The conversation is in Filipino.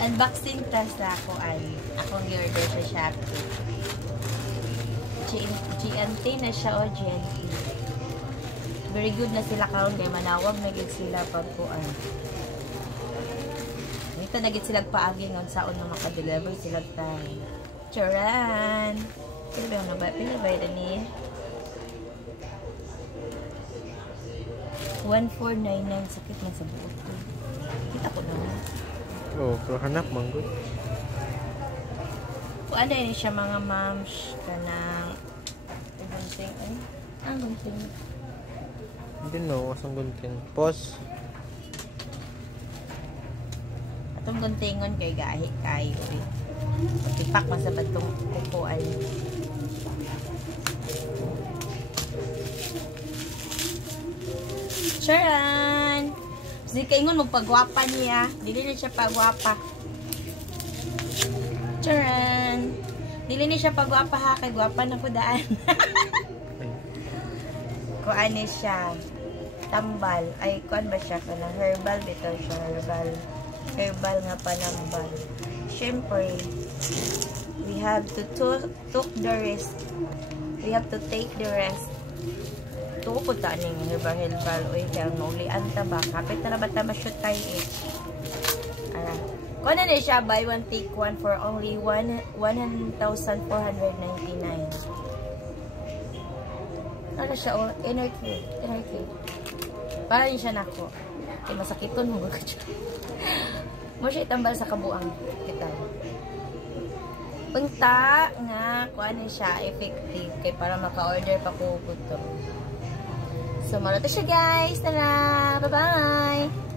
Unboxing tas na ako akong i-order sa Shopee. GNT na siya o GNT. Very good na sila karon kay manawag na gid sila pagkuan. Dito na gid sila paagi ngon saon na maka-deliver sila tay. Charan. Pila ba ni? 1499 sakit man sa buot ko. Kita ko na. Oh, pero hanap manggod. Kung ano yun siya mga moms kanang gunting ay ang gunting. Hindi no, asang gunting. Pause. Atong guntingon kay gahi kayo eh. Tipak man sa batong kukuan. Charan! Kasi kaingon magpagwapa niya. Dili na siya pagwapa. Charan! Dili na siya pagwapa ha. Kay gwapa na ko daan. Kuan ni siya. Tambal. Ay, kuan ba siya? Kanang herbal. Bitaw siya. Herbal. Herbal nga panambal. Siyempre, we have to took the rest. We have to take the rest. Tukod ta ning herbal oy kaya nulian ta ba kapit na ba ta ma-shoot tayo eh. Ara. Kuno na siya buy one take one for only 1,499. Ara siya o energy. Para din siya nako. Kay masakiton mo gud siya. Mo siya tambal sa kabuang kita. Punta nga kuan siya effective kay para maka-order pa ko to. So, marato siya guys. Tara! Bye-bye!